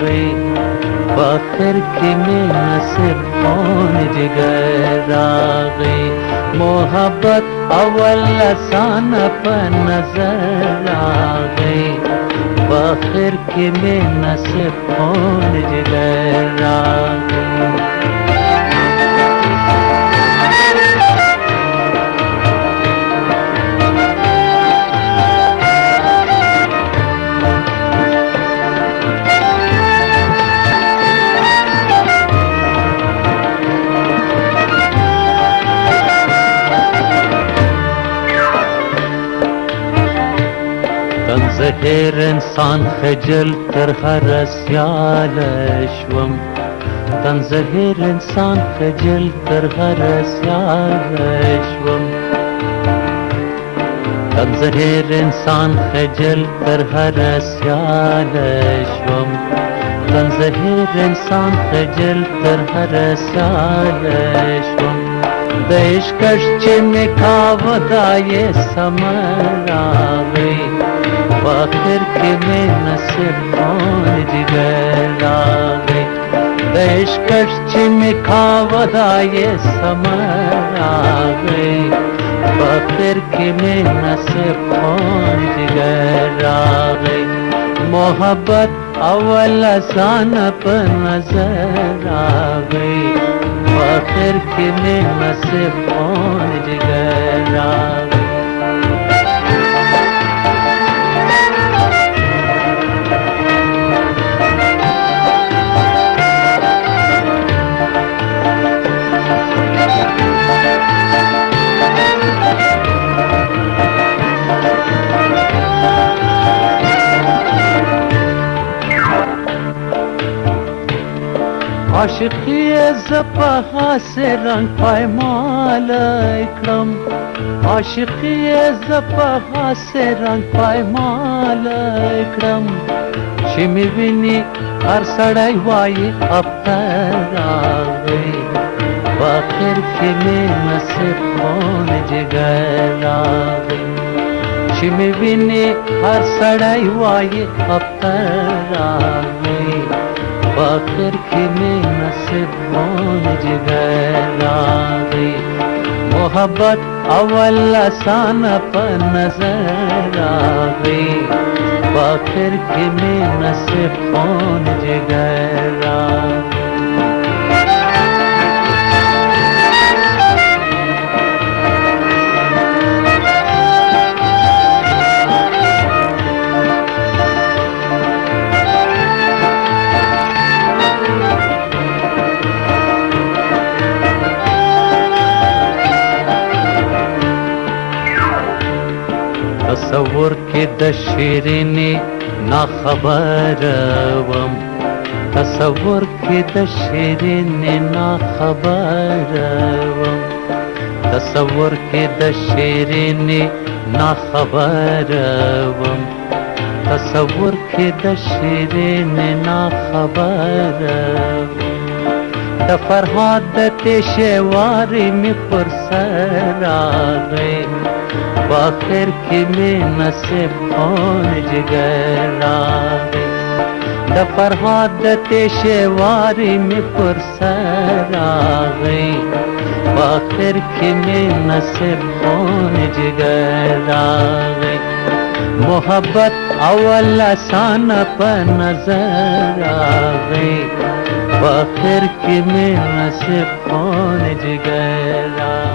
गई, आखिर की में नसीब कौन जिगर आ गई। मोहब्बत अव्वल असान पर नजर आ गई, आखिर की में नसीब कौन जिगर आ गई। تنزهر انسان خجل تر هرسيال شوم، تنزهر انسان خجل تر هرسيال شوم، تنزهر انسان خجل تر هرسيال شوم، تنزهر انسان خجل تر هرسيال شوم. د عشقش چې مې کاوه دا یې سمر راغی، آخر کې مې نصیب کون جگر راغی. د عشقش چې مې کاوه دا یې سمر راغی، آخر کې مې نصیب کون جگر راغی. محبت اول آسان په نظر راغی، आखिर की में नसीब कौन जिगर आ गई. عاشقی زپها سے رنگ پایمال اکرم، عاشقی زپها سے رنگ پایمال اکرم. چې مې ویني هر سړی وایي ابتر راغی، آخر کې مې نصیب کون جگر راغی. چې مې ویني هر سړی وایي ابتر راغی، आखिर की में नसीब कौन जिगर आ गई. मोहब्बत अव्वल आसान पर नजर आ गई, आखिर की में नसीब कौन जिगर आ गई. تصور کې د شیرینې نا خبر وم، تصور کې د شیرینې نا خبر وم، تصور کې د شیرینې نا خبر وم، تصور کې د شیرینې نا خبر وم. د فرهاد د تشوارې مې پر سر راغی، आखिर की में नसीब कौन जिगर रागई. د فرهاد تشواری में पुरसर आ गई, आखिर की में नसीब कौन जिगर आ गई. मोहब्बत अव्वल आसान पर नजर आ गई, आखिर की में नसीब कौन जिगर आ